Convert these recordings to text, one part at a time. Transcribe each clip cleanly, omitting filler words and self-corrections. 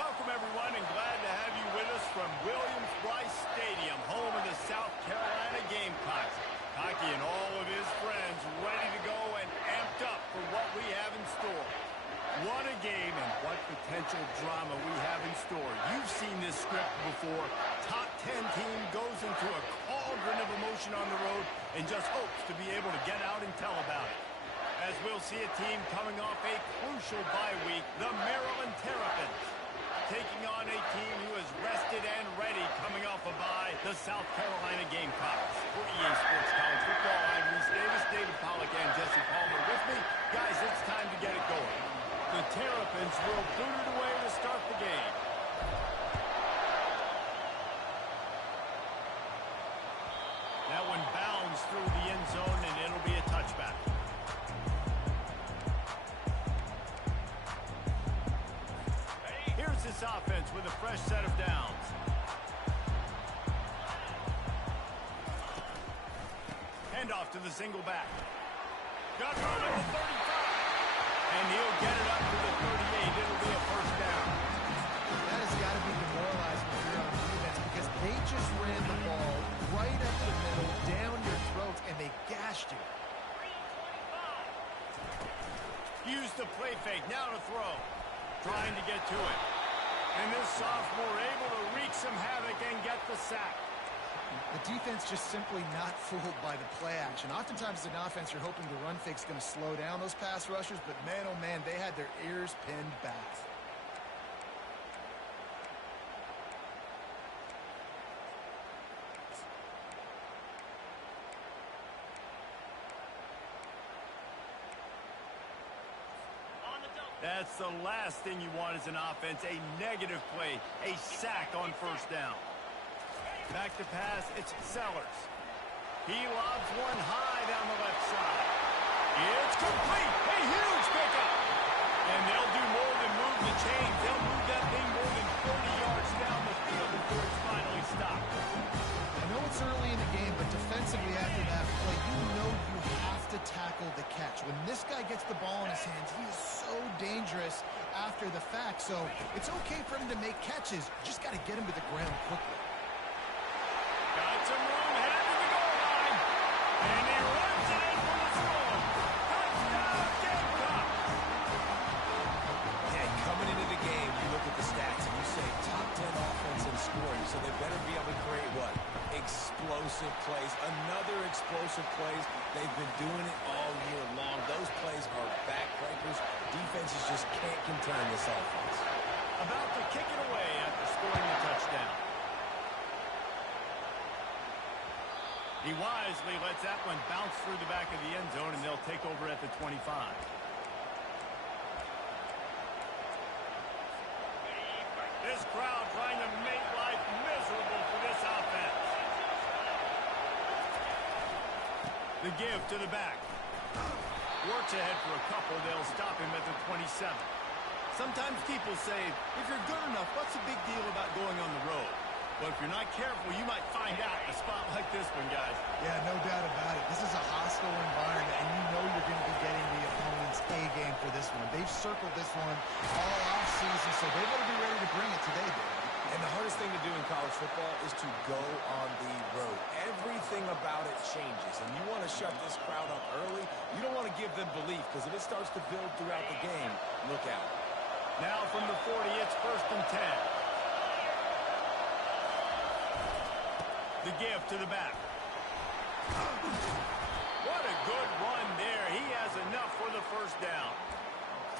Welcome, everyone, and glad to have you with us from Williams-Brice Stadium, home of the South Carolina Gamecocks. Hockey and all of his friends ready to go and amped up for what we have in store. What a game and what potential drama we have in store. You've seen this script before. Top 10 team goes into a cauldron of emotion on the road and just hopes to be able to get out and tell about it. As we'll see a team coming off a crucial bye week, the Maryland Terrapins, taking on a team who is rested and ready coming off a bye, the South Carolina Gamecocks. For EA Sports College Football, I'm Reese Davis, David Pollack, and Jesse Palmer with me. Guys, it's time to get it going. The Terrapins will boot it away to start the game. That one bounds through the end zone, and it'll be a touchback. Here's this offense with a fresh set of downs. Handoff to the single back. Got room at the 35. And he'll get it up to the 38. It'll be a first down. That has got to be demoralizing if you're on defense because they just ran the ball right up the middle, down your throats, and they gashed you. Use the play fake. Now to throw. Trying to get to it. And this sophomore able to wreak some havoc and get the sack. The defense just simply not fooled by the play action. Oftentimes as an offense, you're hoping the run fake's going to slow down those pass rushers, but man, oh man, they had their ears pinned back. That's the last thing you want as an offense, a negative play, a sack on first down. Back to pass, it's Sellers. He lobs one high down the left side. It's complete, a huge pickup. And they'll do more than move the chains. They'll move that thing more than 30 yards down the field before it's finally stopped. I know it's early in the game, but defensively after that play, you know you have to tackle the catch. When this guy gets the ball in his hands, he is so dangerous after the fact. So it's okay for him to make catches. You just got to get him to the ground quickly. Got some room headed to the goal line. And he runs it in for the score. Touchdown, Gamecocks! Yeah, coming into the game, you look at the stats and you say top 10 offense in scoring, so they better be able to create what? Explosive plays. Another explosive plays. They've been doing it all year long. Those plays are backbreakers. Defenses just can't contain this offense. About to kick it away after scoring the touchdown. He wisely lets that one bounce through the back of the end zone, and they'll take over at the 25. This crowd trying to make life miserable for this offense. The give to the back. Works ahead for a couple. They'll stop him at the 27. Sometimes people say, if you're good enough, what's the big deal about going on the road? Well, if you're not careful, you might find out a spot like this one, guys. Yeah, no doubt about it. This is a hostile environment, and you know you're going to be getting the opponent's A game for this one. They've circled this one all offseason, so they better be ready to bring it today, David. And the hardest thing to do in college football is to go on the road. Everything about it changes, and you want to shut this crowd up early. You don't want to give them belief, because if it starts to build throughout the game, look out. Now from the 40, it's 1st and 10. The give to the back. What a good run there. He has enough for the first down.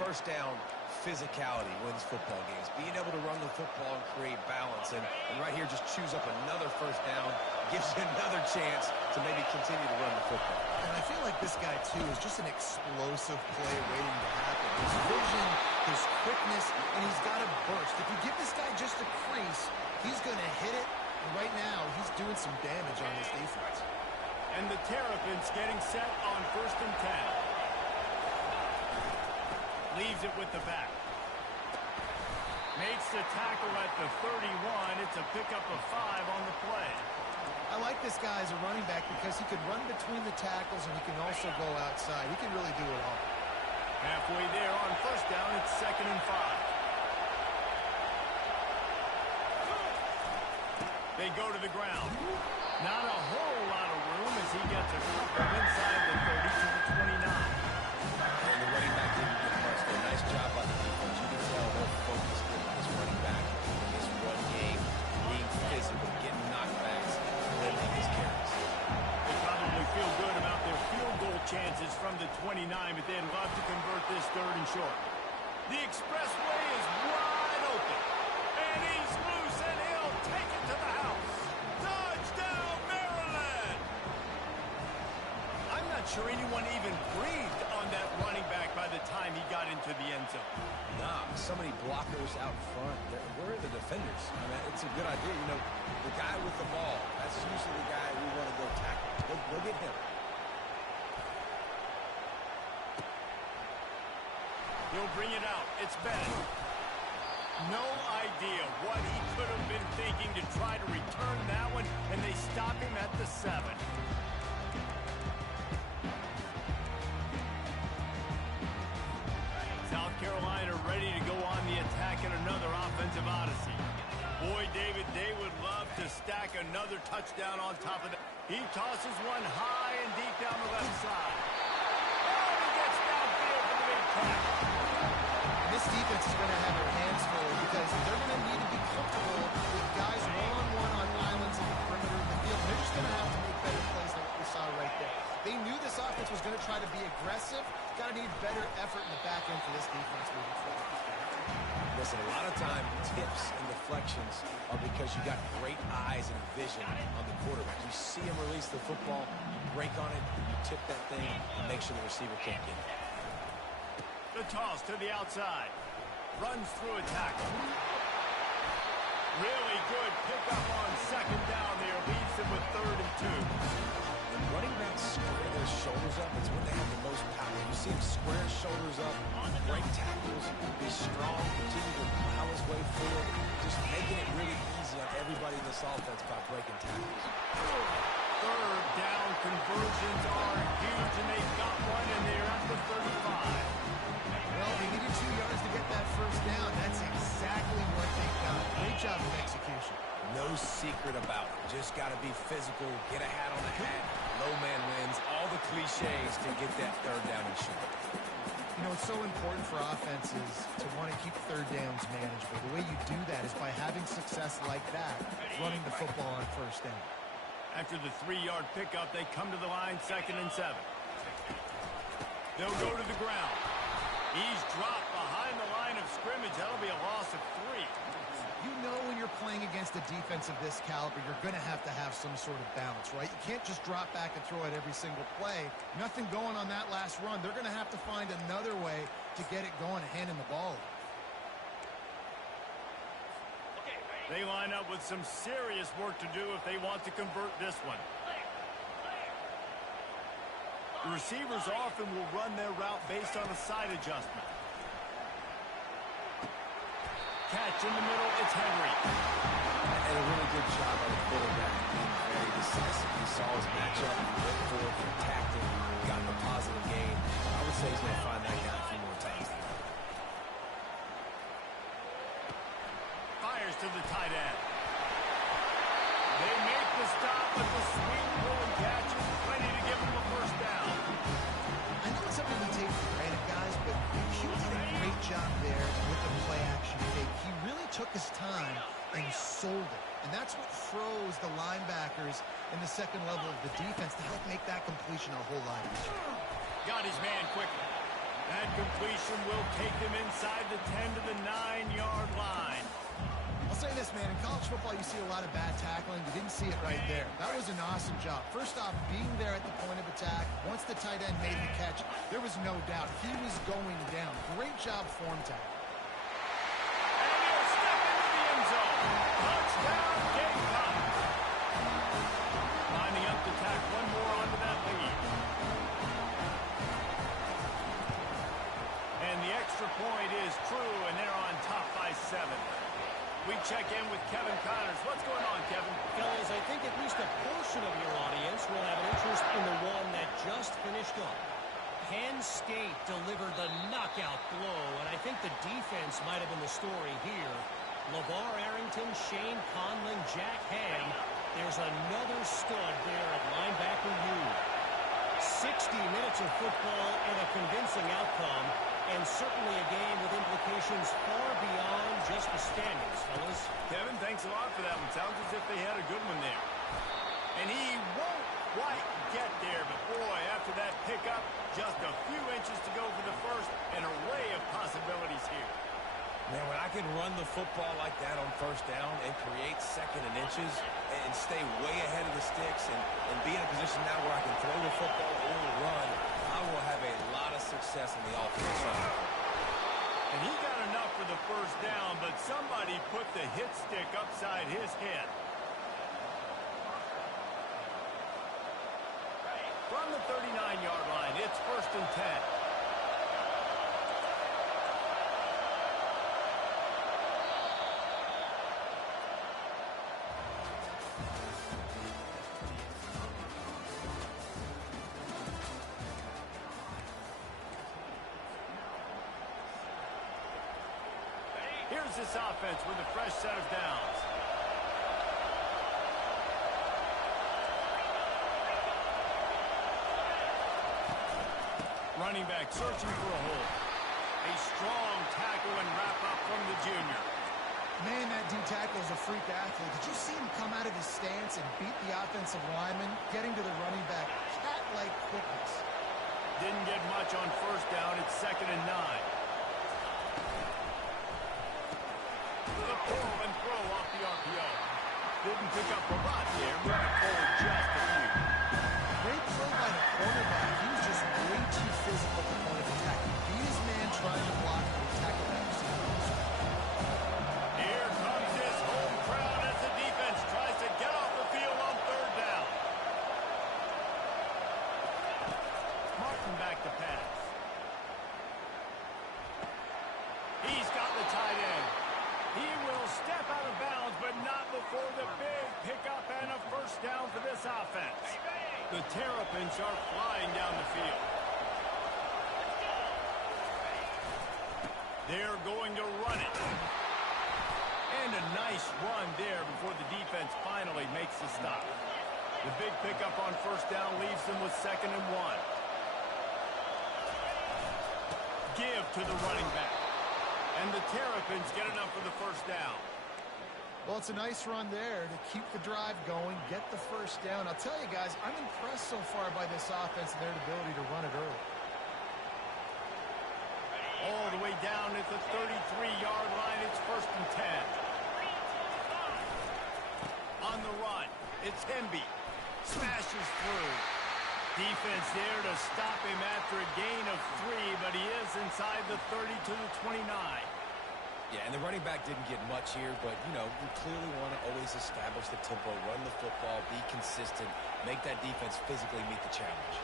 First down, physicality wins football games. Being able to run the football and create balance. And right here, just choose up another first down. Gives you another chance to maybe continue to run the football. And I feel like this guy, too, is just an explosive play waiting to happen. His vision, his quickness, and he's got a burst. If you give this guy just a crease, he's going to hit it. And right now, he's doing some damage on this defense. And the Terrapins getting set on 1st and 10. Leaves it with the back. Makes the tackle at the 31. It's a pickup of 5 on the play. I like this guy as a running back because he could run between the tackles and he can also go outside. He can really do it all. Halfway there on first down, it's 2nd and 5. They go to the ground. Not a whole lot of room as he gets a couple inside the 30 to the 29. And the running back didn't get much there. Nice job by the defense. You can tell they're focused on this running back in this one game, being physical, getting knockbacks, limiting his carries. They probably feel good about their field goal chances from the 29, but they'd love to convert this 3rd and short. The expressway is wide open. And he's loose, and he'll take it to the house. Touchdown, Maryland! I'm not sure anyone even breathed on that running back by the time he got into the end zone. Nah, so many blockers out front. Where are the defenders? I mean, it's a good idea. You know, the guy with the ball, that's usually the guy we want to go tackle. Look at him. He'll bring it out. It's Bennett. No idea what he could have been thinking to try to return that one, and they stop him at the 7. South Carolina ready to go on the attack in another offensive odyssey. Boy, David, they would love to stack another touchdown on top of that. He tosses one high and deep down the left side. Oh, he gets downfield for the big catch. This defense is going to have their hands full because they're going to need to be comfortable with guys one-on-one on islands in the perimeter of the field. They're just going to have to make better plays than what we saw right there. They knew this offense was going to try to be aggressive. Got to need better effort in the back end for this defense moving forward. Listen, a lot of time, tips and deflections are because you got great eyes and vision on the quarterback. You see him release the football, you break on it, you tip that thing, and make sure the receiver can't get it. The toss to the outside. Runs through a tackle. Really good pickup on 2nd down there. Leaves them with 3rd and 2. When running backs square their shoulders up, it's when they have the most power. You see him square his shoulders up, break tackles, be strong, continue to plow his way forward, just making it really easy on everybody in this offense by breaking tackles. 3rd down conversions are huge, and they've got one, and they're at the 35. Well, they needed 2 yards to get that 1st down. That's exactly what they got. Great job of execution. No secret about it. Just got to be physical, get a hat on the hat, low man wins, all the cliches to get that 3rd down and short. You know, it's so important for offenses to want to keep 3rd downs manageable. The way you do that is by having success like that, running the football on 1st down. After the 3-yard pickup, they come to the line 2nd and 7. They'll go to the ground. He's dropped behind the line of scrimmage. That'll be a loss of 3. You know when you're playing against a defense of this caliber, you're going to have some sort of balance, right? You can't just drop back and throw it every single play. Nothing going on that last run. They're going to have to find another way to get it going, handing the ball. They line up with some serious work to do if they want to convert this one. The receivers often will run their route based on a side adjustment. Catch in the middle, it's Henry. And a really good job by the quarterback being very decisive. He saw his matchup, he went for it, he attacked it, got the positive gain. I would say he's going to find that guy a few more times. Fires to the tight end. They make the stop with the sweet pulling catch is plenty to give him a 1st down. I know it's something we take for granted, guys, but Hugh did a great job there with the play-action fake. He really took his time and sold it. And that's what froze the linebackers in the 2nd level of the defense to help make that completion a whole lot easier. Got his man quickly. That completion will take them inside the 10 to the 9-yard line. I'll say this, man, in college football you see a lot of bad tackling. You didn't see it right there. That was an awesome job. First off, being there at the point of attack. Once the tight end made the catch, there was no doubt he was going down. Great job form tackle. And he'll step into the end zone. Touchdown, Gamecocks. Lining up to tack one more onto that lead. And the extra point is true, and they're on top by 7. We check in with Kevin Connors. What's going on, Kevin? Fellas, I think at least a portion of your audience will have an interest in the one that just finished up. Penn State delivered the knockout blow, and I think the defense might have been the story here. LeVar Arrington, Shane Conlon, Jack Ham. There's another stud there at linebacker U. 60 minutes of football and a convincing outcome, and certainly a game with implications far beyond just the standings, fellas. Kevin, thanks a lot for that one. Sounds as if they had a good one there. And he won't quite get there, but boy, after that pickup, just a few inches to go for the first. An array of possibilities here. Man, when I can run the football like that on first down and create second and inches and stay way ahead of the sticks and be in a position now where I can throw the football or run, I will have a lot of success in the offensive side. And he got enough for the first down, but somebody put the hit stick upside his head. From the 39-yard line, it's 1st and 10. Here's this offense with a fresh set of downs. Running back searching for a hole. A strong tackle and wrap up from the junior. Man, that D tackle is a freak athlete. Did you see him come out of his stance and beat the offensive lineman, getting to the running back? Cat-like quickness. Didn't get much on first down. It's 2nd and 9. The pull and throw off the RPO. Didn't pick up a lot there. Moving forward just a few. Great throw by the cornerback. He was just way too physical at the point of attack. Beat his man trying to block and tackle that receiver. Here comes his home crowd as the defense tries to get off the field on 3rd down. Martin back to pass. He's got the tight end. He will step out of bounds, but not before the big pickup and a first down for this offense. The Terrapins are flying down the field. They're going to run it. And a nice run there before the defense finally makes the stop. The big pickup on first down leaves them with 2nd and 1. Give to the running back. And the Terrapins get enough for the first down. Well, it's a nice run there to keep the drive going, get the first down. I'll tell you guys, I'm impressed so far by this offense and their ability to run it early. All the way down at the 33-yard line, it's 1st and 10. On the run, it's Hemby. Smashes through. Defense there to stop him after a gain of 3, but he is inside the 30 to the 29. Yeah, and the running back didn't get much here, but, you know, we clearly want to always establish the tempo, run the football, be consistent, make that defense physically meet the challenge.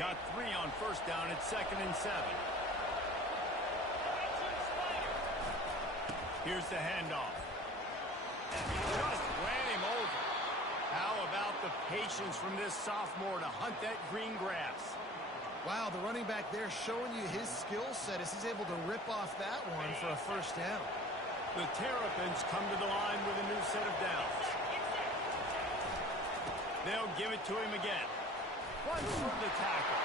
Got 3 on first down at 2nd and 7. Here's the handoff. Just ran him over. How about the patience from this sophomore to hunt that green grass? Wow, the running back there showing you his skill set as he's able to rip off that one for a first down. The Terrapins come to the line with a new set of downs. They'll give it to him again. Runs through the tackle.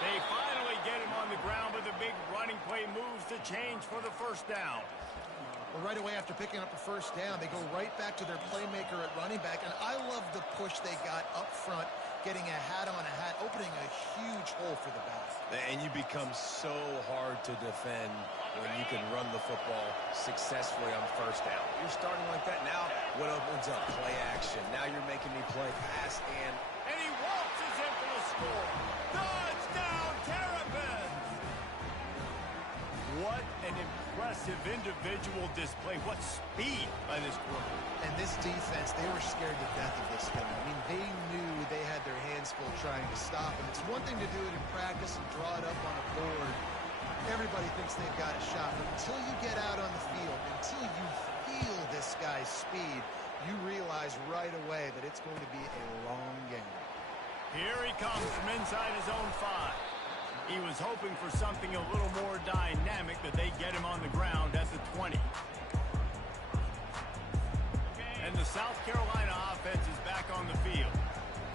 They finally get him on the ground, but the big running play moves the change for the first down. Well, right away after picking up the first down, they go right back to their playmaker at running back, and I love the push they got up front, getting a hat on a hat, opening a huge hole for the back. And you become so hard to defend when you can run the football successfully on first down. You're starting like that. Now what opens up? Play action. Now you're making me play pass, and he waltzes in for the score. Touchdown, Terrapins! What an impressive individual display. What speed by this group. And this defense, they were scared to death of this guy. I mean, they knew they had their hands full trying to stop him. It's one thing to do it in practice and draw it up on a board. Everybody thinks they've got a shot, but until you get out on the field, until you feel this guy's speed, you realize right away that it's going to be a long game. Here he comes from inside his own 5. He was hoping for something a little more dynamic, but they get him on the ground at the 20. And the South Carolina offense is back on the field.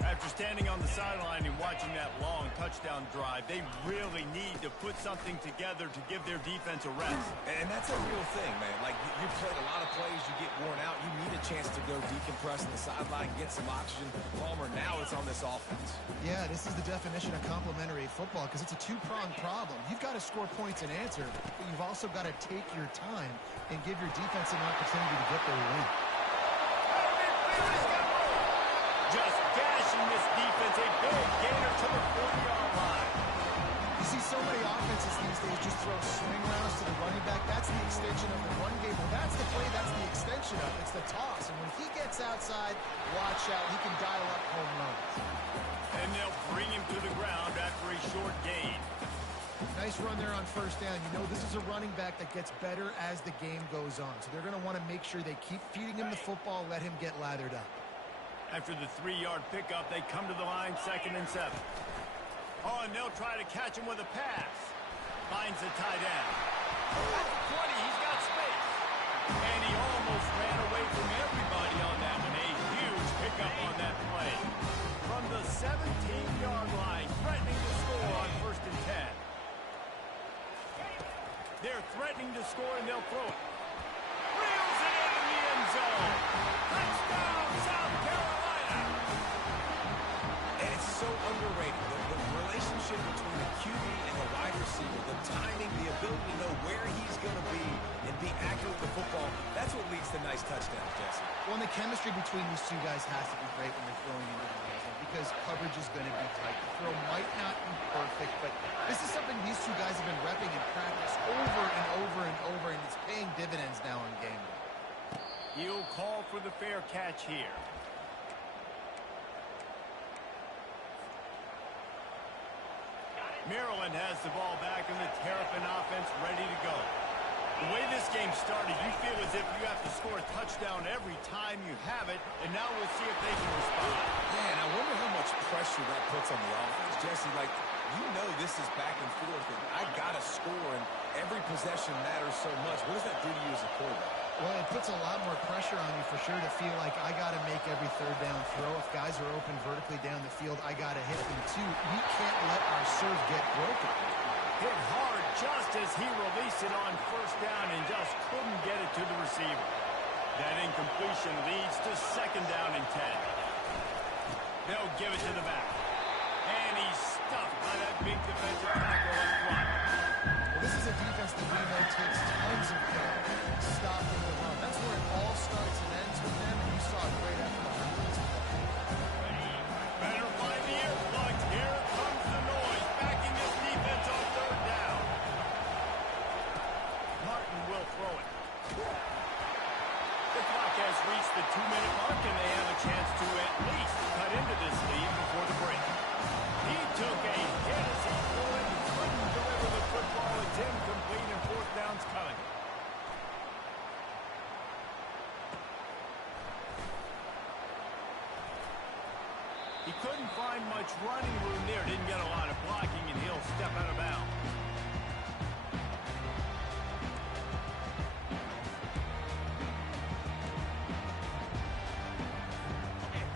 After standing on the sideline and watching that long touchdown drive, they really need to put something together to give their defense a rest. And that's a real thing, man. Like, you played a lot of plays, you get worn out, you need a chance to go decompress on the sideline, get some oxygen. Palmer, now it's on this offense. Yeah, this is the definition of complementary football because it's a two-pronged problem. You've got to score points and answer, but you've also got to take your time and give your defense an opportunity to get their win. Just gashing this defense, a big gainer to the 40-yard line. You see so many offenses these days just throw swing routes to the running back. That's the extension of the run game. Well, that's the play, that's the extension of it. It's the toss. And when he gets outside, watch out. He can dial up home runs. And they'll bring him to the ground after a short gain. Nice run there on first down. You know this is a running back that gets better as the game goes on. So they're going to want to make sure they keep feeding him the football, let him get lathered up. After the 3-yard pickup, they come to the line 2nd and 7. Oh, and they'll try to catch him with a pass. Finds the tight end. At the 20, he's got space. And he almost ran away from everybody on that one. A huge pickup on that play. From the 17-yard line, threatening to score on 1st and 10. They're threatening to score, and they'll throw it. Reels it in the end zone. Touchdown, South Carolina. And it's so underrated. The relationship between the QB and the wide receiver, the timing, the ability to know where he's going to be and be accurate with the football, that's what leads to nice touchdowns, Jesse. Well, and the chemistry between these two guys has to be great when they're throwing into the end zone because coverage is going to be tight. The throw might not be perfect, but this is something these two guys have been repping in practice over and over and over, and it's paying dividends now in game day. He'll call for the fair catch here. Maryland has the ball back and the Terrapin offense ready to go. The way this game started, you feel as if you have to score a touchdown every time you have it, and now we'll see if they can respond. Yeah, and I wonder how much pressure that puts on the offense. Jesse, like, you know this is back and forth, and I got to score, and every possession matters so much. What does that do to you as a quarterback? Well, it puts a lot more pressure on you for sure to feel like I got to make every third down throw. If guys are open vertically down the field, I got to hit them too. We can't let our serve get broken. Hit hard just as he released it on 1st down and just couldn't get it to the receiver. That incompletion leads to 2nd down and 10. They'll give it to the back. And he's stuffed by that big defensive tackle up front. Well, this is a defense that we know takes tons of care to stop them in the run. That's where it all starts and ends with them, and you saw a great effort on that. Better find the earplugs. Here comes the noise. Backing this defense on 3rd down. Martin will throw it. The clock has reached the 2-minute mark, and they have a chance to at least cut into this lead before the break. He took a hit as he threw it and couldn't deliver the football. It's incomplete, and 4th down's coming. He couldn't find much running room there. Didn't get a lot of blocking, and he'll step out of bounds.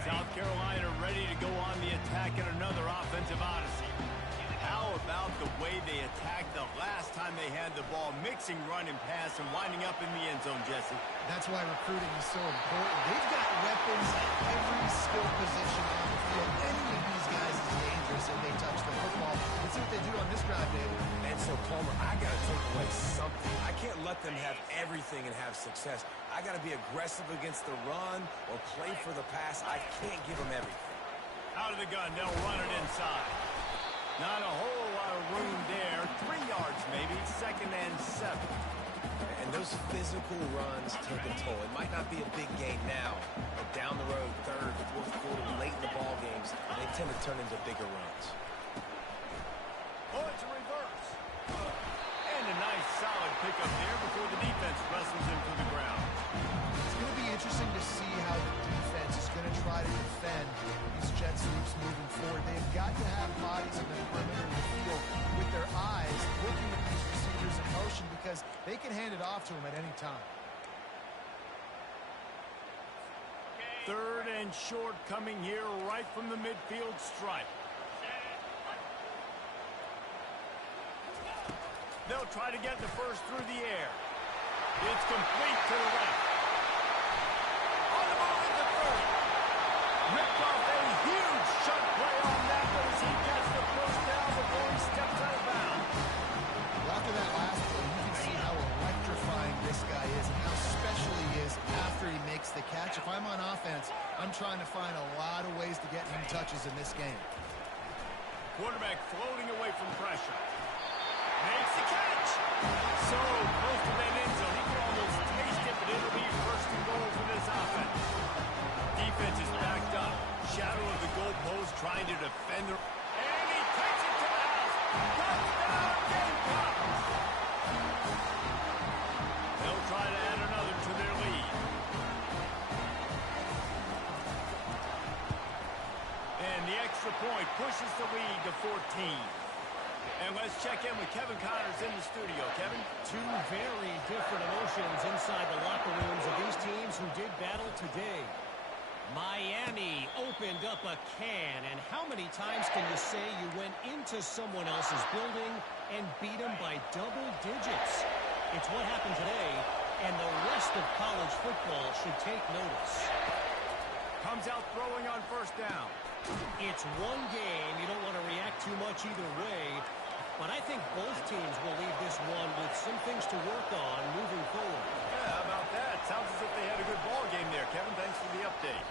South Carolina ready to go on the attack in another offensive odyssey. How about the way they attacked the last time they had the ball, mixing run and pass and winding up in the end zone, Jesse? That's why recruiting is so important. They've got weapons at every skill position on the field. Any of these guys is dangerous if they touch the football. Let's see what they do on this drive, David. And so, Palmer, I got to take away something. I can't let them have everything and have success. I got to be aggressive against the run or play for the pass. I can't give them everything. Out of the gun, they'll run it inside. Not a whole lot of room there. 3 yards maybe, 2nd and 7. And those physical runs take a toll. It might not be a big gain now, but down the road, 3rd, 4th quarter, late in the ball games, they tend to turn into bigger runs. Oh, it's a reverse. And a nice solid pickup there before the defense wrestles him to the ground. It's going to be interesting to see how the defense is going to try to defend these jet sweeps moving forward. They've got to have bodies in the perimeter of the field with their off to him at any time. 3rd and short coming here right from the midfield stripe. They'll try to get the first through the air. It's complete to the left. On the move at the 30. Ripped off a huge shot play on that one as he gets the first down before he steps out of bounds. Well, after that last play, you can see how electrifying this guy is and how special he is after he makes the catch. If I'm on offense, I'm trying to find a lot of ways to get him touches in this game. Quarterback floating away from pressure. Makes the catch. So close to that end zone. He can almost taste it, but it'll be 1st and goal for this offense. Defense is backed up. Shadow of the goalpost trying to defend the... And he takes it to the house. Touchdown, Gamecocks. They'll try to add another to their lead. And the extra point pushes the lead to 14. And let's check in with Kevin Connors in the studio. Kevin? Two very different emotions inside the locker rooms of these teams who did battle today. Miami opened up a can, and how many times can you say you went into someone else's building and beat them by double digits? It's what happened today, and the rest of college football should take notice. Comes out throwing on 1st down. It's one game. You don't want to react too much either way. But I think both teams will leave this one with some things to work on moving forward. Yeah, how about that? Sounds as if they had a good ball game there, Kevin. Thanks for the update.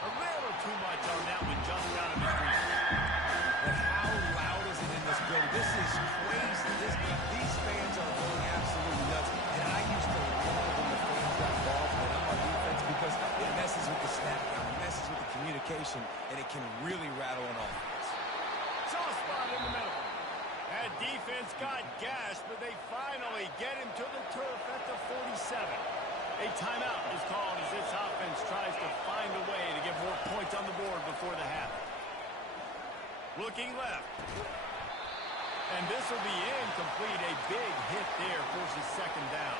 A little too much on that one, just out of his reach. But how loud is it in this building? This is crazy. These fans are going absolutely nuts. And I used to love when the fans got involved when I'm on defense because it messes with the snap count, it messes with the communication, and it can really rattle an offense. Soft spot in the middle. That defense got gashed, but they finally get him to the turf at the 47. A timeout is called as this offense tries to find a way to get more points on the board before the half. Looking left. And this will be incomplete. A big hit there forces 2nd down.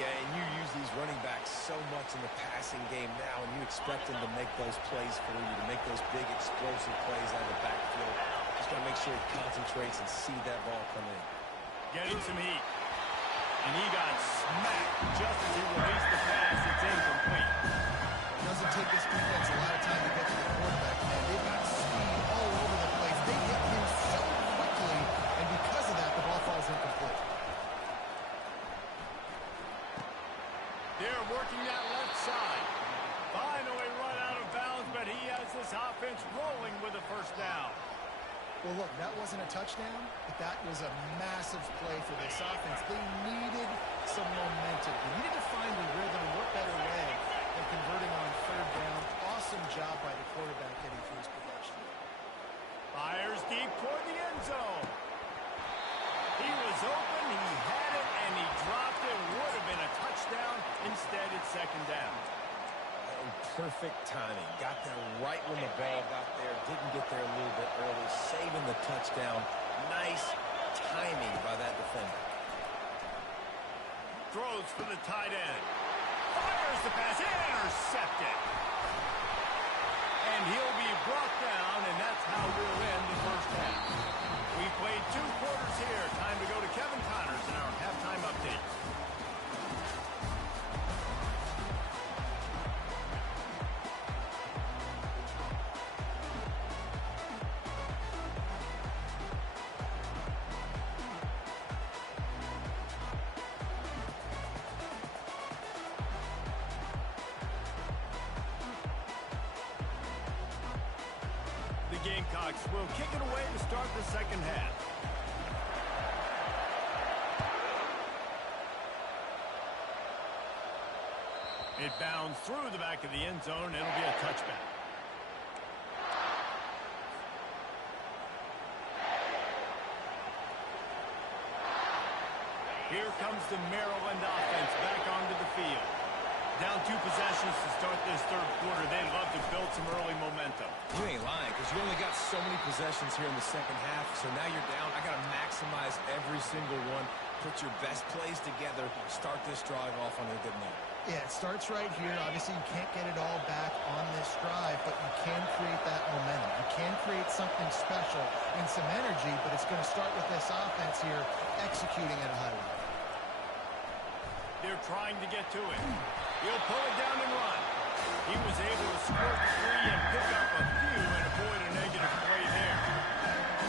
Yeah, and you use these running backs so much in the passing game now, and you expect them to make those plays for you, to make those big explosive plays out of the backfield. Just got to make sure he concentrates and see that ball come in. Getting some heat. And he got smacked just as he released the pass. It's incomplete. It doesn't take this defense a lot of time to get to the quarterback, man. They've got speed all over the place. They hit him so quickly, and because of that, the ball falls incomplete. They're working that left side. Finally run out of bounds, but he has this offense rolling with a 1st down. Well, look, that wasn't a touchdown, but that was a massive play for this offense. They needed some momentum. They needed to find a rhythm, and what better way than converting on 3rd down. Awesome job by the quarterback getting through his progression. Fires deep toward the end zone. He was open, he had it, and he dropped it. Would have been a touchdown. Instead, it's 2nd down. Perfect timing. Got there right when the ball got there. Didn't get there a little bit early. Saving the touchdown. Nice timing by that defender. Throws for the tight end. Fires the pass. Intercepted. And he'll be brought down, and that's how we'll end the 1st half. We played 2 quarters here. Time to go to Kevin Connors in our halftime update. The Gamecocks will kick it away to start the 2nd half. It bounds through the back of the end zone. It'll be a touchback. Here comes the Maryland offense back onto the field. Down 2 possessions to start this third quarter. They'd love to build some early momentum. You ain't lying, because you only got so many possessions here in the second half, so now you're down. I got to maximize every single one. Put your best plays together. Start this drive off on a good note. Yeah, it starts right here. Obviously, you can't get it all back on this drive, but you can create that momentum. You can create something special and some energy, but it's going to start with this offense here executing at a high level. They're trying to get to it. He'll pull it down and run. He was able to squirt the three and pick up a few and avoid a negative play there.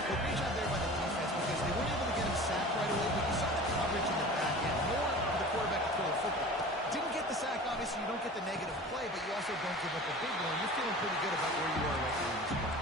Great job there by the defense because they weren't able to get him sacked right away, but you saw the coverage in the back end. More for the quarterback to throw the football. Didn't get the sack, obviously you don't get the negative play, but you also don't give up a big one. You're feeling pretty good about where you are right now in this game.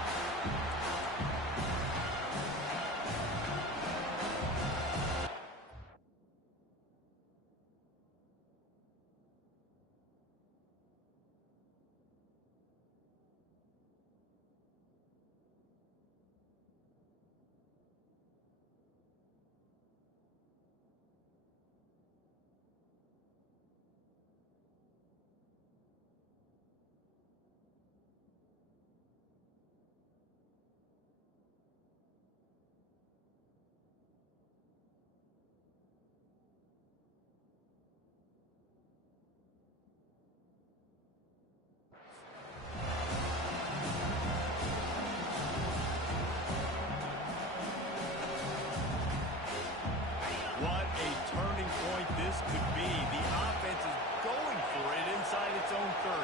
What a turning point this could be. The offense is going for it inside its own 30.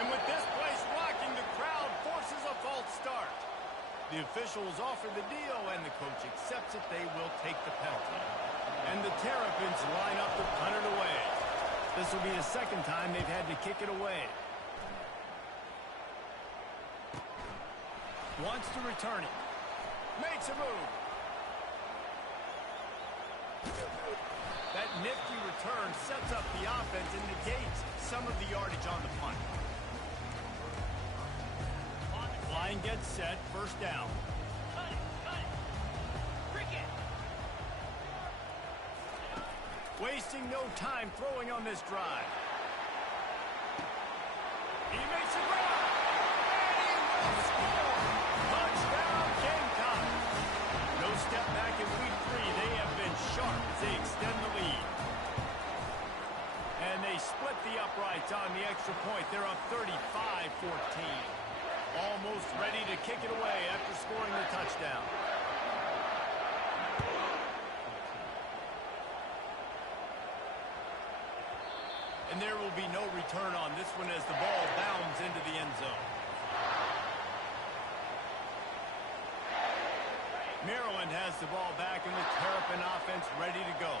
And with this place rocking, the crowd forces a false start. The officials offer the deal, and the coach accepts it. They will take the penalty. And the Terrapins line up to punt it away. This will be the second time they've had to kick it away. Wants to return it. Makes a move. That nifty return sets up the offense and negates some of the yardage on the punt. Line gets set. First down. Cut it. Cricket. Wasting no time throwing on this drive. He makes it run. And he will score. Touchdown, Gamecock. No step back in week 3. They have been sharp as they extend the lead. And they split the uprights on the extra point. They're up 35-14. Almost ready to kick it away after scoring the touchdown. And there will be no return on this one as the ball bounds into the end zone. Maryland has the ball back and the Terrapin offense ready to go.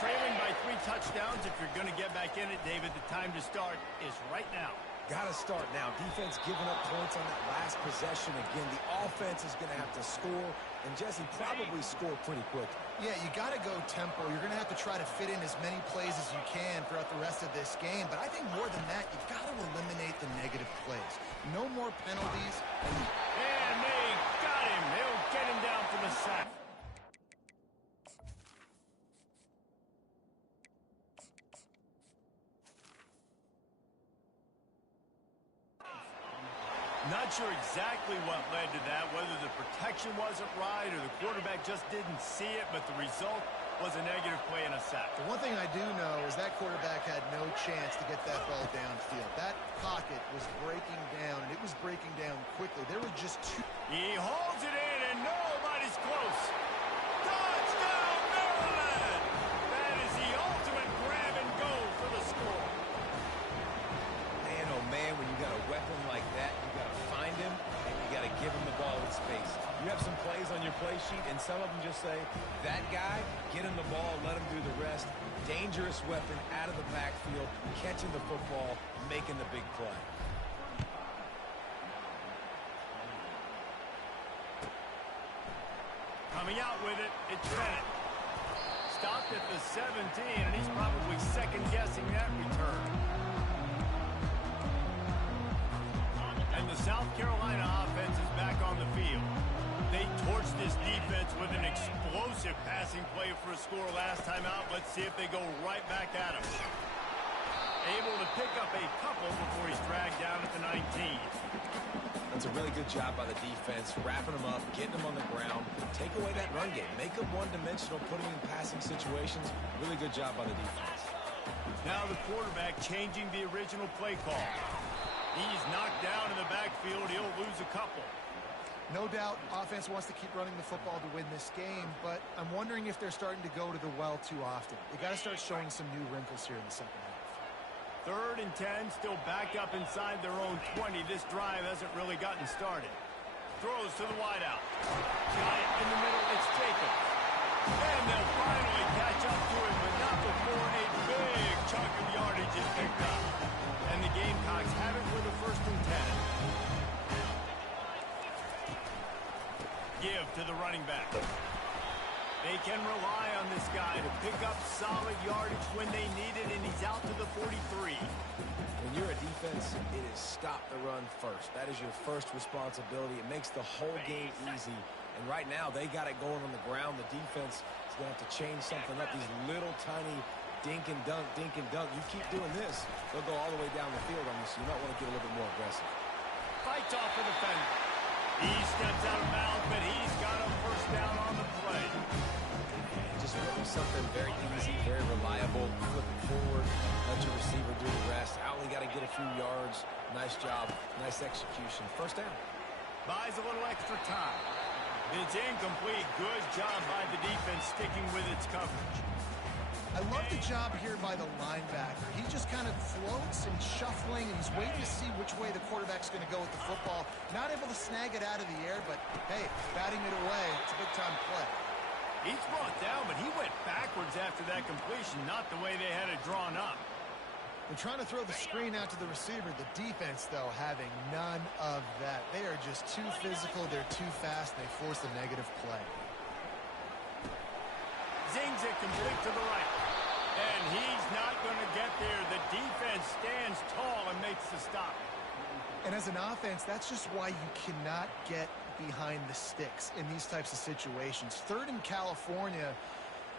Trailing by 3 touchdowns. If you're going to get back in it, David, the time to start is right now. Got to start now. Defense giving up points on that last possession. Again, the offense is going to have to score, and Jesse probably score pretty quick. Yeah, you got to go tempo. You're going to have to try to fit in as many plays as you can throughout the rest of this game. But I think more than that, you've got to eliminate the negative plays. No more penalties. And they got him. They'll get him down for the sack. Not sure exactly what led to that, whether the protection wasn't right or the quarterback just didn't see it, but the result was a negative play and a sack. The one thing I do know is that quarterback had no chance to get that ball downfield. That pocket was breaking down, and it was breaking down quickly. There were just 2. He holds it in, and nobody's close. Touchdown, Maryland! That is the ultimate grab and go for the score. Man, oh man, when you got a weapon like that, you got to find him, and you got to give him the ball in space. You have some plays on your play sheet, and some of them just say, that guy, get him the ball, let him do the rest. Dangerous weapon out of the backfield, catching the football, making the big play. Coming out with it, it's Bennett. Stopped at the 17, and he's probably second-guessing that return. And the South Carolina offense is back on the field. They torched this defense with an explosive passing play for a score last time out. Let's see if they go right back at him. Able to pick up a couple before he's dragged down at the 19. That's a really good job by the defense, wrapping them up, getting them on the ground, take away that run game, make them one-dimensional, putting them in passing situations. Really good job by the defense. Now the quarterback changing the original play call. He's knocked down in the backfield. He'll lose a couple. No doubt offense wants to keep running the football to win this game, but I'm wondering if they're starting to go to the well too often. They got to start showing some new wrinkles here in the second half. 3rd and 10, still backed up inside their own 20. This drive hasn't really gotten started. Throws to the wideout. Got it in the middle. It's Jacobs. And they'll finally catch up to him, but not before a big chunk of yardage is picked up. And the Gamecocks have it with a 1st and 10. Give to the running back. They can rely on this guy to pick up solid yardage when they need it, and he's out to the 43. When you're a defense, it is stop the run first. That is your first responsibility. It makes the whole game easy. And right now, they got it going on the ground. The defense is going to have to change something up. These little tiny dink and dunk, dink and dunk. You keep doing this, they'll go all the way down the field on you, so you might want to get a little bit more aggressive. Fights off the defender. He steps out of bounds, but he's got a 1st down on the play. Just something very easy, very reliable. Flip it forward, let your receiver do the rest. I only got to get a few yards. Nice job, nice execution. 1st down. Buys a little extra time. It's incomplete. Good job by the defense sticking with its coverage. I love the job here by the linebacker. He just kind of floats and shuffling, and he's waiting to see which way the quarterback's going to go with the football. Not able to snag it out of the air, but, hey, batting it away. It's a big-time play. He's brought down, but he went backwards after that completion, not the way they had it drawn up. They're trying to throw the screen out to the receiver. The defense, though, having none of that. They are just too physical. They're too fast. They force a negative play. Zings it complete to the right. And he's not going to get there. The defense stands tall and makes the stop. And as an offense, that's just why you cannot get behind the sticks in these types of situations. 3rd in California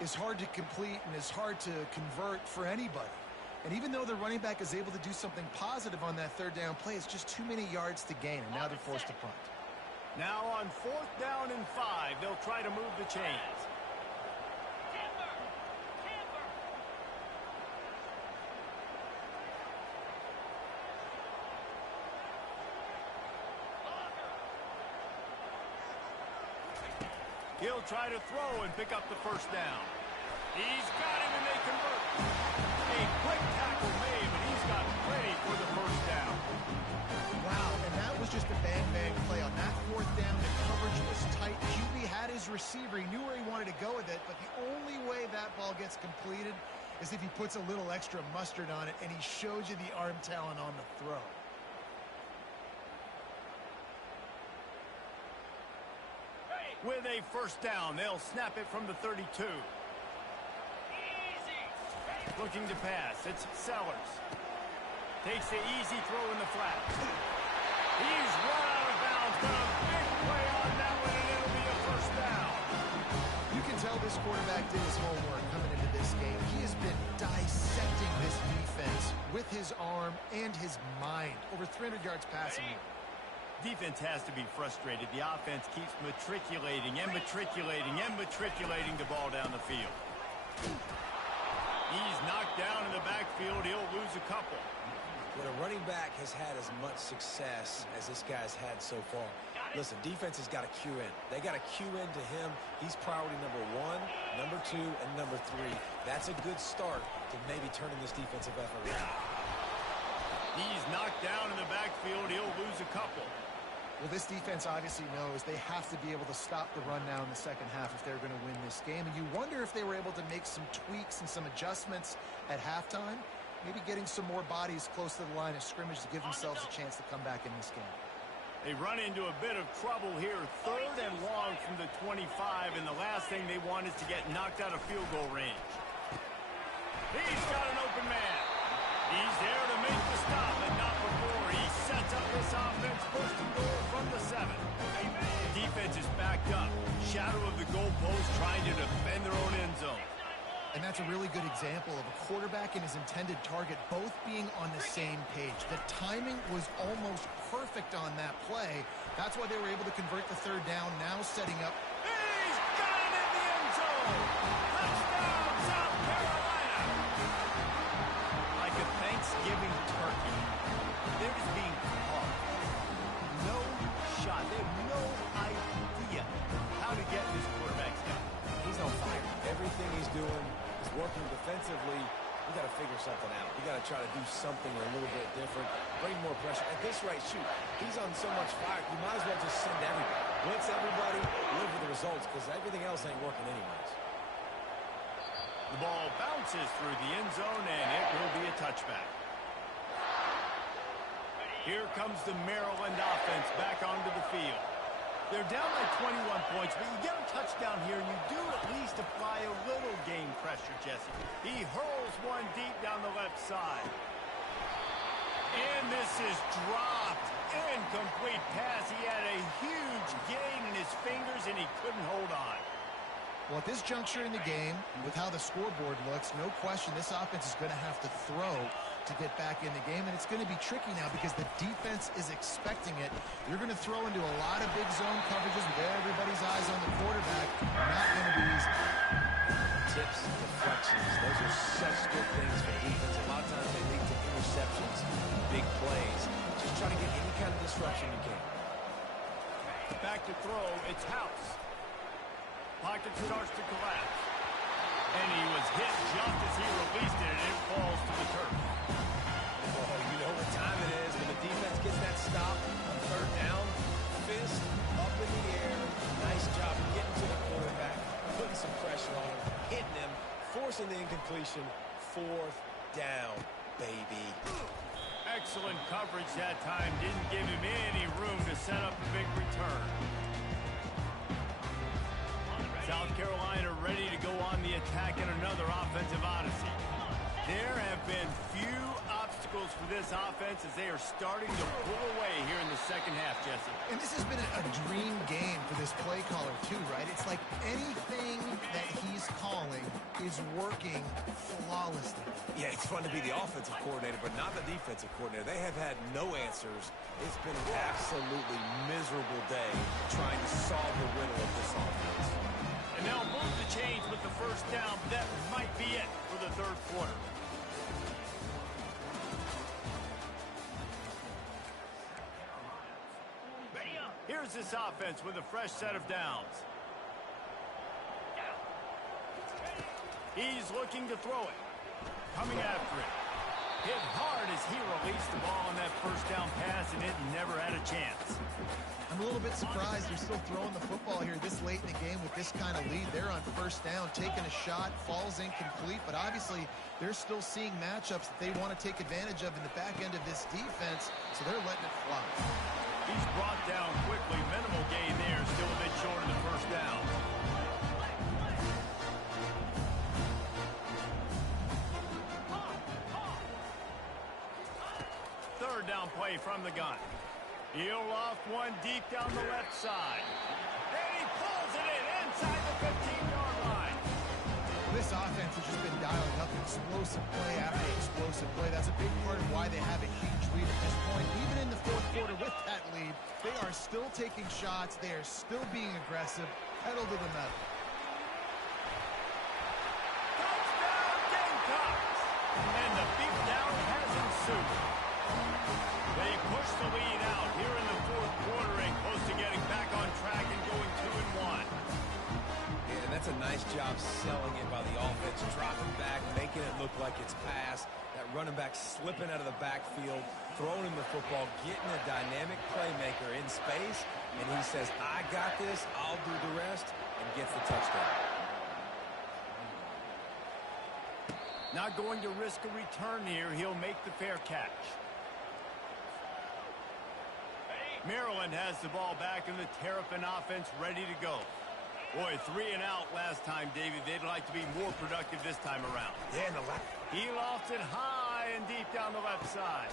is hard to complete and is hard to convert for anybody. And even though the running back is able to do something positive on that 3rd down play, it's just too many yards to gain, and now they're forced to punt. Now on 4th down and 5, they'll try to move the chains. He'll try to throw and pick up the 1st down. He's got him and they convert. A quick tackle made, but he's got plenty for the 1st down. Wow, and that was just a bang-bang play. On that 4th down, the coverage was tight. QB had his receiver. He knew where he wanted to go with it, but the only way that ball gets completed is if he puts a little extra mustard on it, and he shows you the arm talent on the throw. With a 1st down, they'll snap it from the 32. Looking to pass, it's Sellers. Takes the easy throw in the flat. He's run out of bounds, but a big play on that one, and it'll be a 1st down. You can tell this quarterback did his homework coming into this game. He has been dissecting this defense with his arm and his mind. Over 300 yards passing. Defense has to be frustrated. The offense keeps matriculating and matriculating and matriculating the ball down the field. He's knocked down in the backfield. He'll lose a couple. When a running back has had as much success as this guy's had so far, listen, defense has got to cue in. They got to cue in to him. He's priority number 1, number 2, and number 3. That's a good start to maybe turning this defensive effort around. He's knocked down in the backfield. He'll lose a couple. Well, this defense obviously knows they have to be able to stop the run now in the second half if they're going to win this game. And you wonder if they were able to make some tweaks and some adjustments at halftime, maybe getting some more bodies close to the line of scrimmage to give themselves a chance to come back in this game. They run into a bit of trouble here. 3rd and long from the 25, and the last thing they want is to get knocked out of field goal range. He's got an open man. He's there to make the stop, and not before. He sets up this offense first and goal from the 7. The defense is backed up. Shadow of the goalpost trying to defend their own end zone. And that's a really good example of a quarterback and his intended target both being on the same page. The timing was almost perfect on that play. That's why they were able to convert the 3rd down, now setting up. He's got it in the end zone! Touchdown, South Carolina! Like a Thanksgiving turkey, they're just being caught. No shot. They have no idea how to get this quarterback's head. He's on fire. Everything he's doing is working defensively. We got to figure something out. We got to try to do something a little bit different, bring more pressure. At this rate, shoot, he's on so much fire, you might as well just send everybody. Blitz everybody, live with the results, because everything else ain't working anyways. The ball bounces through the end zone, and it will be a touchback. Here comes the Maryland offense back onto the field. They're down by 21 points, but you get a touchdown here, and you do at least apply a little game pressure, Jesse. He hurls one deep down the left side. And this is dropped. Incomplete pass. He had a huge gain in his fingers, and he couldn't hold on. Well, at this juncture in the game, with how the scoreboard looks, no question this offense is going to have to throw to get back in the game, and it's going to be tricky now because the defense is expecting it. You're going to throw into a lot of big zone coverages with everybody's eyes on the quarterback. Not going to be easy. Tips, deflections, those are such good things for the defense. A lot of times they lead to interceptions, big plays. Just try to get any kind of disruption you can. Back to throw, it's House. Pocket starts to collapse. And he was hit just as he released it, and it falls to the turf. Oh, you know what time it is when the defense gets that stop on 3rd down. Fist up in the air. Nice job getting to the quarterback, putting some pressure on him, hitting him, forcing the incompletion. 4th down, baby. Excellent coverage that time. Didn't give him any room to set up a big return. South Carolina ready to go on the attack in another offensive odyssey. There have been few obstacles for this offense as they are starting to pull away here in the 2nd half, Jesse. And this has been a dream game for this play caller, too, right? It's like anything that he's calling is working flawlessly. Yeah, it's fun to be the offensive coordinator, but not the defensive coordinator. They have had no answers. It's been an absolutely miserable day trying to solve the riddle of this offense. And they'll move the chains with the 1st down, but that might be it for the 3rd quarter. Here's this offense with a fresh set of downs. He's looking to throw it. Coming after it. Hit hard as he released the ball on that 1st down pass, and it never had a chance. I'm a little bit surprised they're still throwing the football here this late in the game with this kind of lead. They're on 1st down, taking a shot, falls incomplete, but obviously they're still seeing matchups that they want to take advantage of in the back end of this defense, so they're letting it fly. He's brought down quickly. Minimal gain there, still a bit short of the 1st down. Third down play from the gun. He'll loft one deep down the left side. And he pulls it in inside the 15-yard line. This offense has just been dialing up explosive play after explosive play. That's a big part of why they have a huge lead at this point. Even in the 4th quarter with that lead, they are still taking shots. They are still being aggressive. Pedal to the metal. Touchdown Gamecocks! And the beatdown has ensued. They push the lead out here in the 4th quarter and close to getting back on track and going 2-1. Yeah, and that's a nice job selling it by the offense, dropping back, making it look like it's pass. That running back slipping out of the backfield, throwing him the football, getting a dynamic playmaker in space, and he says, I got this, I'll do the rest, and gets the touchdown. Not going to risk a return here. He'll make the fair catch. Maryland has the ball back in the Terrapin offense ready to go. Boy, 3 and out last time, David. They'd like to be more productive this time around. Yeah, and the left. He lofts it high and deep down the left side.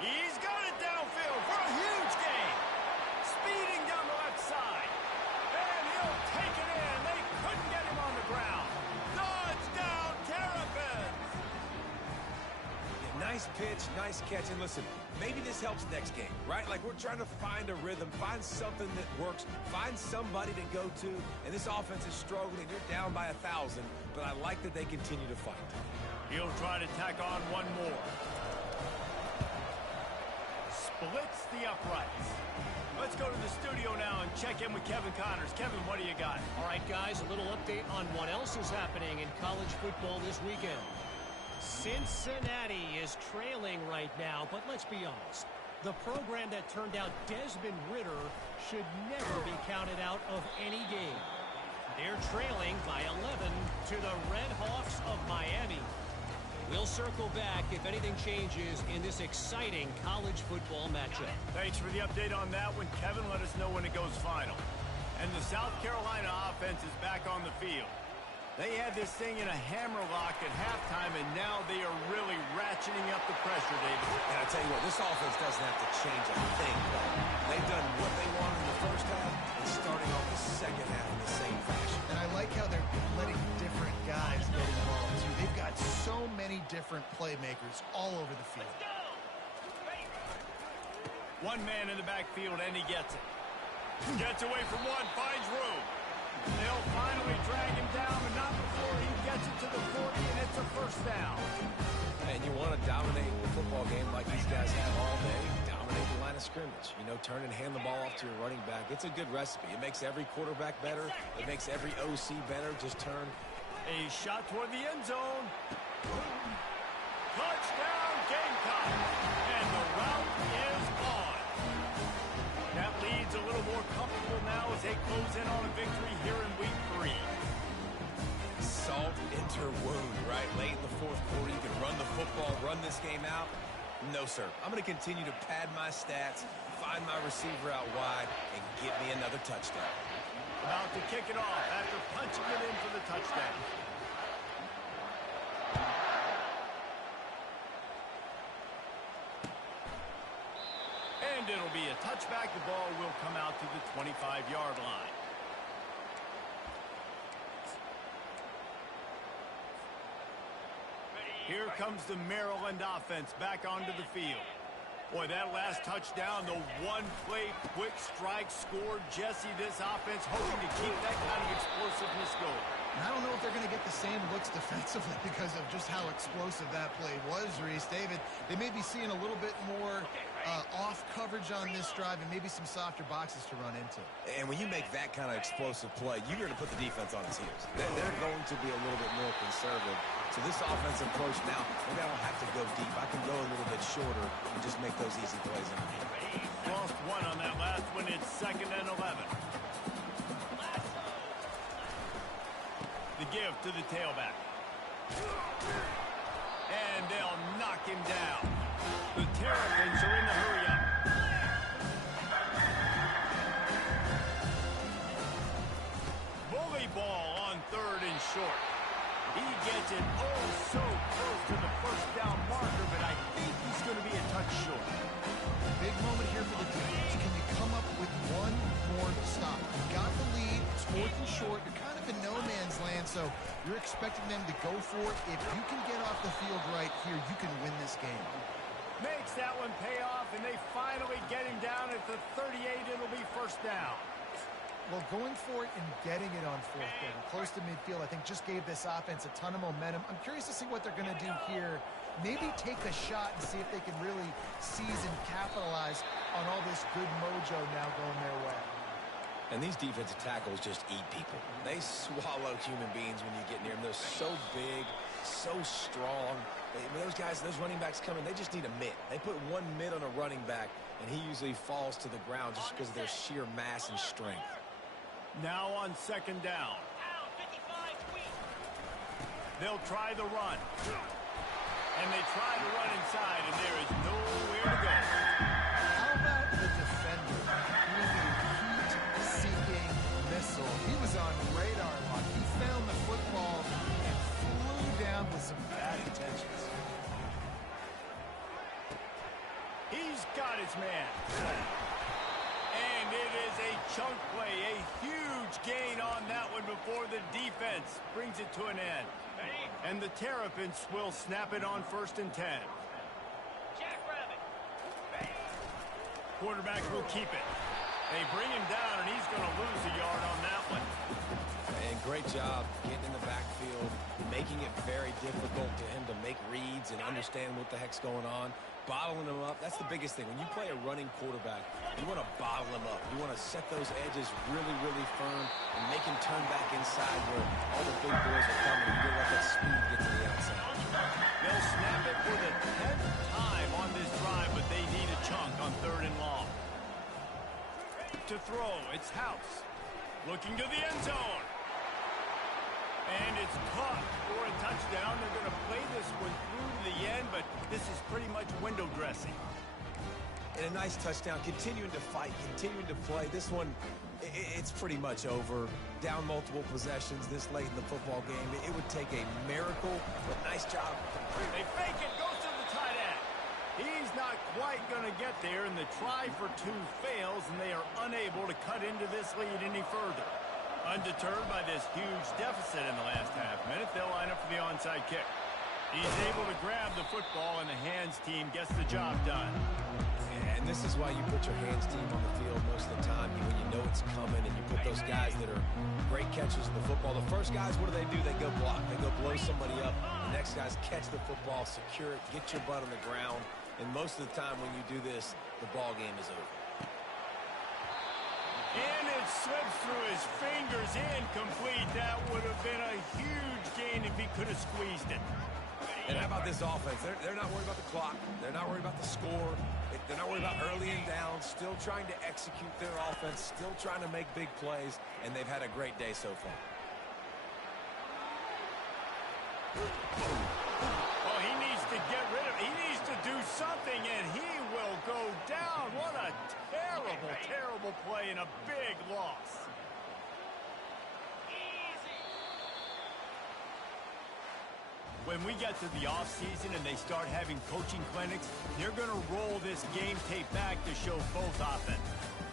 He's got it downfield for a huge gain. Speeding down the left side. And he'll take it in. They couldn't get him on the ground. Touchdown, Terrapins! Yeah, nice pitch, nice catch. And listen, maybe this helps next game, right? Like, we're trying to find a rhythm, find something that works, find somebody to go to. And this offense is struggling. You're down by 1,000, but I like that they continue to fight. He'll try to tack on one more. Splits the uprights. Let's go to the studio now and check in with Kevin Connors. Kevin, what do you got? All right, guys, a little update on what else is happening in college football this weekend. Cincinnati is trailing right now, but let's be honest. The program that turned out Desmond Ridder should never be counted out of any game. They're trailing by 11 to the Red Hawks of Miami. We'll circle back if anything changes in this exciting college football matchup. Thanks for the update on that one, Kevin. Let us know when it goes final. And the South Carolina offense is back on the field. They had this thing in a hammerlock at halftime, and now they are really ratcheting up the pressure, David. And I tell you what, this offense doesn't have to change a thing. They've done what they wanted in the first half and starting off the second half in the same fashion. And I like how they're letting different guys get involved, too. They've got so many different playmakers all over the field. One man in the backfield, and he gets it. Gets away from one, finds room. They'll finally drag him down, but not before he gets it to the 40, and it's a first down. And you want to dominate the football game like these guys have all day. Dominate the line of scrimmage. You know, turn and hand the ball off to your running back. It's a good recipe. It makes every quarterback better. It makes every OC better. Just turn. A shot toward the end zone. Touchdown, Gamecock. And the route is on. That lead's a little more comfortable now as they close in on a victory here in week 3. Salt into wound, right? Late in the fourth quarter, you can run the football, run this game out. No, sir. I'm going to continue to pad my stats, find my receiver out wide, and get me another touchdown. About to kick it off after punching it in for the touchdown. And it'll be a touchback. The ball will come out to the 25-yard line. Here comes the Maryland offense back onto the field. Boy, that last touchdown, the one-play quick strike scored. Jesse, this offense hoping to keep that kind of explosiveness going. And I don't know if they're going to get the same looks defensively because of just how explosive that play was, Reese. David, they may be seeing a little bit more off coverage on this drive and maybe some softer boxes to run into. And when you make that kind of explosive play, you're going to put the defense on its heels. They're going to be a little bit more conservative. So this offensive approach now, maybe I don't have to go deep. I can go a little bit shorter and just make those easy plays. Lost one on that last one. It's 2nd and 11. The give to the tailback. And they'll knock him down. The Terrapins are in the hurry-up. Bully ball on 3rd and short. He gets it oh so close to the first down marker, but I think he's going to be a touch short. Big moment here for the defense. Can you come up with one more stop? You got the lead. It's 4th and short. You're kind of in no man's land, so you're expecting them to go for it. If you can get off the field right here, you can win this game. Makes that one pay off, and they finally get him down at the 38. It'll be first down. Well, going for it and getting it on 4th down, close to midfield, I think just gave this offense a ton of momentum. I'm curious to see what they're going to do here. Maybe take a shot and see if they can really seize and capitalize on all this good mojo now going their way. And these defensive tackles just eat people. They swallow human beings when you get near them. They're so big, so strong. When those guys, those running backs come in, they just need a mitt. They put one mitt on a running back, and he usually falls to the ground just because of their sheer mass and strength. Now on 2nd down. They'll try the run. And they try to run inside, and there is nowhere to go. How about the defender doing a heat-seeking missile? He was on got his man. And it is a chunk play, a huge gain on that one before the defense brings it to an end. And the Terrapins will snap it on 1st and 10. Jackrabbit. Quarterback will keep it. They bring him down, and he's going to lose a yard on that one. And great job getting in the backfield, making it very difficult to him to make reads and understand what the heck's going on. Bottling him up, that's the biggest thing. When you play a running quarterback, you want to bottle him up. You want to set those edges really, really firm and make him turn back inside where all the big boys are coming. You don't let that speed get to the outside. They'll snap it for the 10th time on this drive, but they need a chunk on 3rd and long. To throw, it's House. Looking to the end zone. And it's caught for a touchdown. They're going to play this one through to the end, but this is pretty much window dressing. And a nice touchdown, continuing to fight, continuing to play. This one, it's pretty much over. Down multiple possessions this late in the football game. It would take a miracle, but nice job. They fake it, goes to the tight end. He's not quite going to get there, and the try for 2 fails, and they are unable to cut into this lead any further. Undeterred by this huge deficit in the last half minute, they'll line up for the onside kick. He's able to grab the football, and the hands team gets the job done. And this is why you put your hands team on the field most of the time when you know it's coming, and you put those guys that are great catchers of the football. The first guys, what do? They go block. They go blow somebody up. The next guys catch the football, secure it, get your butt on the ground. And most of the time when you do this, the ball game is over. And it slips through his fingers, incomplete. That would have been a huge gain if he could have squeezed it. And how about this offense? They're not worried about the clock. They're not worried about the score. They're not worried about early and down. Still trying to execute their offense. Still trying to make big plays. And they've had a great day so far. Oh, he needs to get rid of it. He needs to do something, and he will go down. What a terrible, terrible play and a big loss. When we get to the offseason and they start having coaching clinics, they're going to roll this game tape back to show both offense.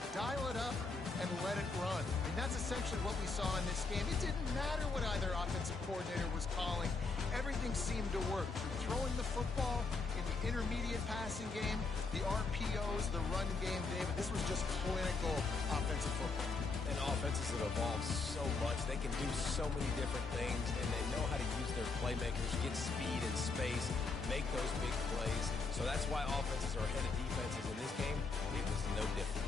Dial it up and let it run. And that's essentially what we saw in this game. It didn't matter what either offensive coordinator was calling. Everything seemed to work. Throwing the football in the intermediate passing game, the RPOs, the run game, David. This was just clinical offensive football. And offenses have evolved so much. They can do so many different things, and they know how to use their playmakers, get speed and space, make those big plays. So that's why offenses are ahead of defenses in this game. It was no different.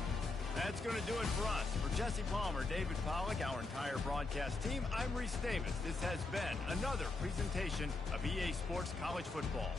That's going to do it for us. For Jesse Palmer, David Pollack, our entire broadcast team, I'm Reese Davis. This has been another presentation of EA Sports College Football.